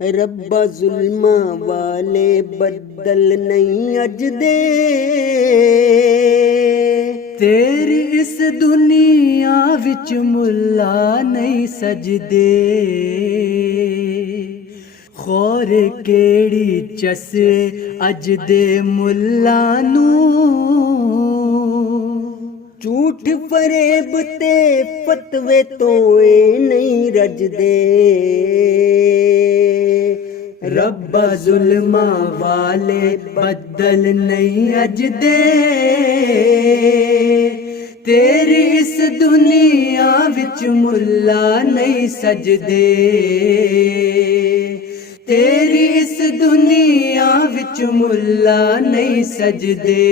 ਰੱਬਾ ਜ਼ੁਲਮਾਂ ਵਾਲੇ ਬੱਦਲ ਨਹੀਂ ਅੱਜ ਦੇ, ਤੇਰੀ ਇਸ ਦੁਨੀਆ ਵਿੱਚ ਮੁੱਲਾ ਨਹੀਂ ਸਜਦੇ। ਖੌਰ ਕਿਹੜੀ ਚਸੇ ਅੱਜ ਦੇ ਮੁੱਲਾਂ ਨੂੰ, ਝੂਠ ਫਰੇਬ ਤੇ ਫਤਵੇ ਤੋਂ ਇਹ ਨਹੀਂ ਰੱਜਦੇ। ਰੱਬਾ ਜ਼ੁਲਮਾਂ ਵਾਲੇ ਬੱਦਲ ਨਹੀਂ ਅੱਜ ਦੇ, ਤੇਰੀ ਇਸ ਦੁਨੀਆ ਵਿੱਚ ਮੁੱਲਾ ਨਹੀਂ ਸਜਦੇ। ਤੇਰੀ ਇਸ ਦੁਨੀਆ ਵਿੱਚ ਮੁੱਲਾ ਨਹੀਂ ਸਜਦੇ।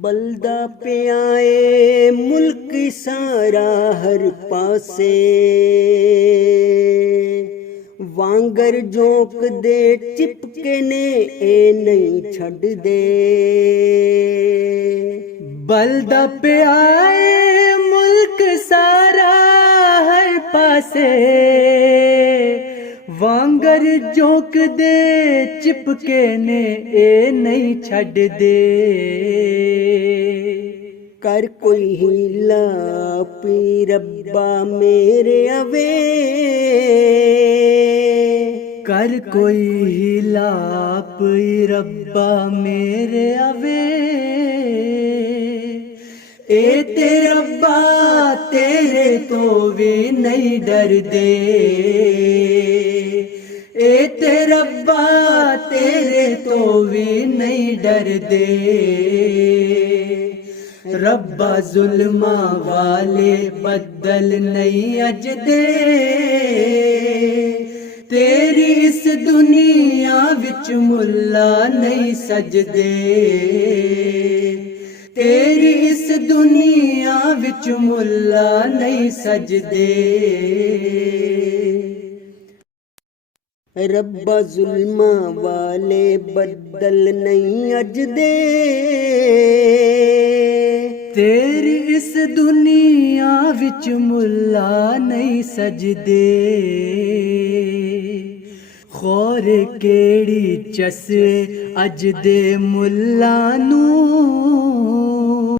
ਬਲਦਾ ਪਿਆ ਏ ਮੁਲਕ ਸਾਰਾ ਹਰ ਪਾਸੇ, ਵਾਂਗਰ ਝੋਂਕਦੇ ਚਿਪਕੇ ਨੇ ਇਹ ਨਹੀਂ ਛੱਡਦੇ। ਬਲਦਾ ਪਿਆ ਏ ਮੁਲਕ ਸਾਰਾ ਹਰ ਪਾਸੇ, ਵਾਂਗਰ ਝੋਂਕਦੇ ਚਿਪਕੇ ਨੇ ਇਹ ਨਹੀਂ ਛੱਡਦੇ। ਕਰ ਕੋਈ ਹੀਲਾ ਪੀ ਰੱਬਾ ਮੇਰੇ ਅਵੇ, ਕਰ ਕੋਈ ਹੀਲਾ ਪਈ ਰੱਬਾ ਮੇਰੇ ਅਵੇ। ਇਹ ਤੇ ਰੱਬਾ ਤੇਰੇ ਤੋਂ ਵੀ ਨਹੀਂ ਡਰਦੇ। ਇਹ ਤੇ ਰੱਬਾ ਤੇਰੇ ਤੋਂ ਵੀ ਨਹੀਂ ਡਰਦੇ। ਰੱਬਾ ਜ਼ੁਲਮਾਂ ਵਾਲੇ ਬੱਦਲ ਨਹੀਂ ਅੱਜ ਦੇ, ਤੇਰੀ ਇਸ ਦੁਨੀਆ ਵਿੱਚ ਮੁੱਲਾ ਨਹੀਂ ਸਜਦੇ। ਤੇਰੀ ਇਸ ਦੁਨੀਆ ਵਿੱਚ ਮੁੱਲਾ ਨਹੀਂ ਸਜਦੇ। ਰੱਬਾ ਜ਼ੁਲਮਾਂ ਵਾਲੇ ਬੱਦਲ ਨਹੀਂ ਅੱਜ ਦੇ, ਤੇਰੀ ਇਸ ਦੁਨੀਆ ਵਿੱਚ ਮੁੱਲਾ ਨਹੀਂ ਸਜਦੇ। ਖੌਰ ਕਿਹੜੀ ਚਸੇ ਅੱਜ ਦੇ ਮੁੱਲਾਂ ਨੂੰ,